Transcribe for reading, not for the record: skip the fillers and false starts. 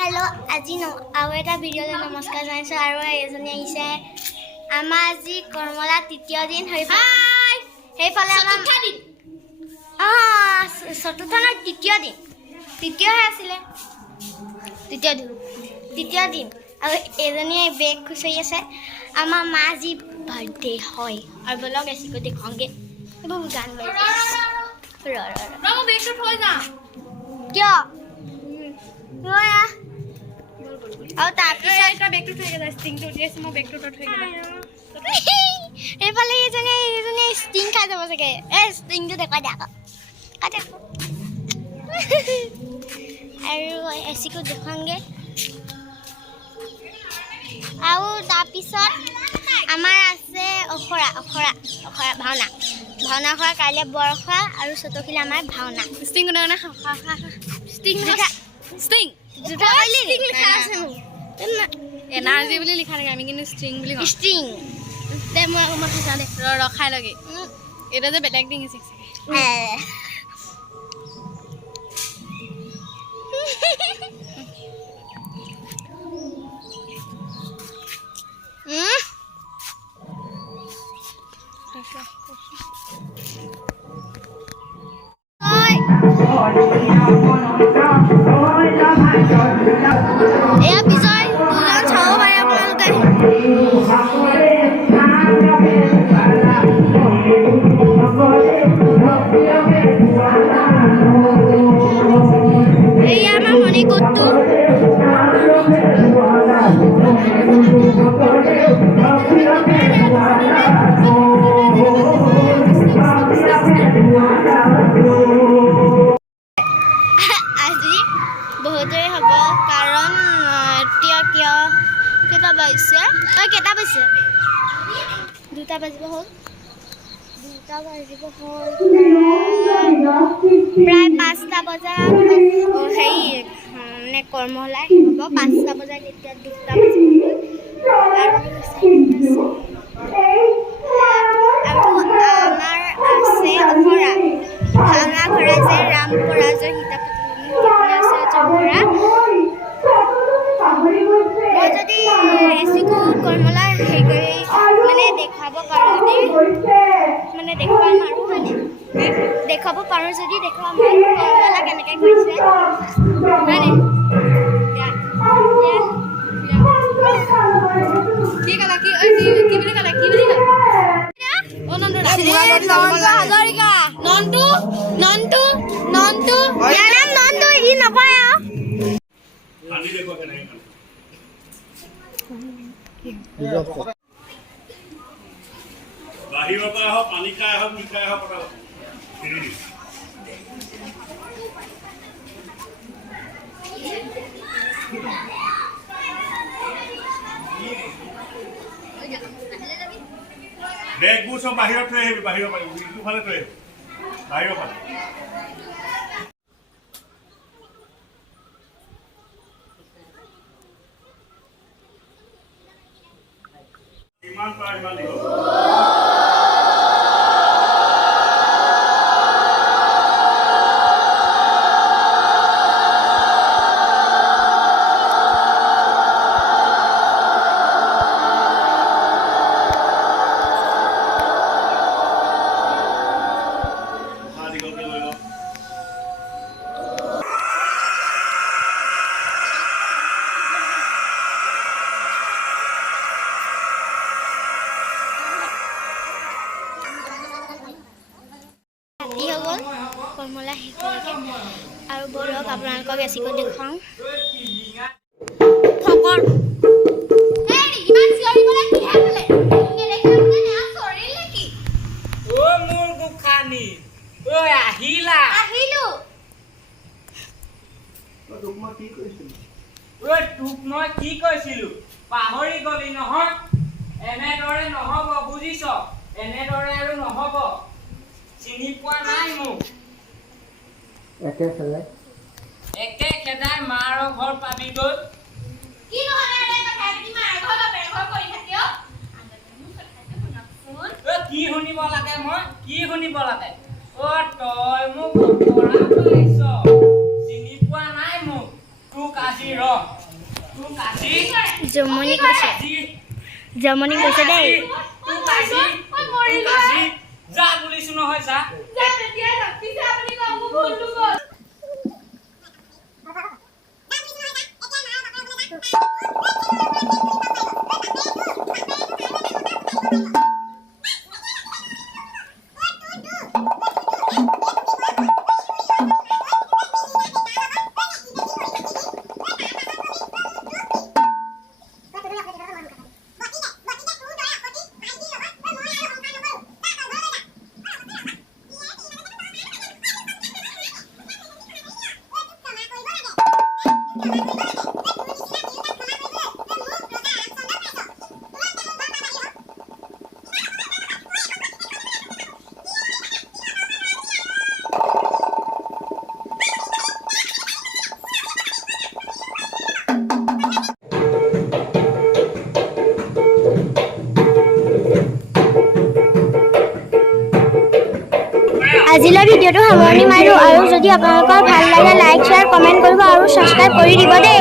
hello আজি আৰু এটা ভিডিঅ'লৈ নমস্কাৰ জনাইছো আৰু এজনী আহিছে আমাৰ আজি কৰ্মলা তৃতীয় দিন হৈ হাই হেইফালে আমাৰ চতুৰ্থ নহয় তৃতীয় দিন তৃতীয়হে আছিলে তৃতীয় দিন আৰু এজনীয়ে বেগ খুচৰি আছে আমাৰ মা আজি বাৰ্থডে হয় আৰু ব্লগ এচিকো দেখুৱাংগে এইবোৰ গান গাইছে মই বেগটো থৈ যাওঁ কিয় নয়া আৰু তাৰপিছত এটা বেগটো থৈ গেলা ষ্টিংটো দিছে মই বেগটো থৈ গেলা এইফালে এজনী ষ্টিং খাই যাব চাগে ষ্টিংটো দেখুৱাই দিয়া আৰু এচিকো দেখুৱাংগে আৰু তাৰপিছত আমাৰ আছে অখৰা ভাওনা অখৰা কাইলৈ বৰখৰা আৰু চতখিলে আমাৰ ভাওনা ষ্টিং কোনে ষ্টিং জুটা বুলি লিখা আছে এনাৰ্জি বুলি লিখা থাকে আমি কিন্তু ষ্ট্ৰিং বুলি কওঁ ষ্ট্ৰিং দে মই অকমান খাই দে ৰখাই লাগে এটা যে বেলেগ ডিং আছে এয়া বিজয় দুজন চাব পাৰে আপোনালোকে এয়া আমাৰ মণিকোটটো আজি বহুতেই হ'ব কাৰণ কেইটা বাজিছে দুটা বাজিব হ'ল প্ৰায় 5টা বজাত হেৰি মানে কৰ্মশালা হ'ব 5টা বজাত এতিয়া 2টা বাজিব আৰু আমাৰ আছে অখৰা ভাওনা ঘৰা যে ৰাম পৰাজয় সীতা মই যদি এচিকো কৰ্মলা হেৰি কৰি মানে দেখুৱাব পাৰোঁ মানে দেখুৱাম আৰু মানে দেখুৱাব পাৰোঁ যদি দেখুৱাম কৰ্মলা কেনেকৈ কৰিছে হয়নে কি বুলি ক'লা নন্তু ইয়াৰ নাম নন্তু ই নকয় বাহিৰৰ পৰা হওক পানী খাই হওক কি খাই হওক বেগবোৰ চব বাহিৰত থৈ আহিবি বাহিৰৰ পৰা ইটো ফালে থৈ আহিবি বাহিৰৰ পৰা ইমান পৰা ইমান দিব কৰ্মলা শিকাইকে আৰু বলক আপোনালোকক এচিকো দেখুৱাওঁ ফকৰ ইমান চিঞৰিবলৈ কি হ'লে মোৰ গোখানি আহিলো তোক মই কি কৈছিলো পাহৰি গলি নহয় এনেদৰে নহ'ব বুজিছ এনেদৰে আৰু নহ'ব চিনি পোৱা নাই মোক একে খেদাই মাৰ ঘৰ পাবি গ'ল কি শুনিব লাগে মই কি শুনিব লাগে তই মোক চিনি পোৱা নাই মোক তোক কাজি ৰ তোৰ কাজি জমনি কৈছে জমনি কৈছে দেই তোৰ কাজি কাজি যা বুলিছো নহয় যা আজিলৈ ভিডিঅ'টো সামৰণি মাৰিলোঁ আৰু যদি আপোনালোকৰ ভাল লাগে লাইক শ্বেয়াৰ কমেণ্ট কৰিব আৰু ছাবস্ক্ৰাইব কৰি দিব দেই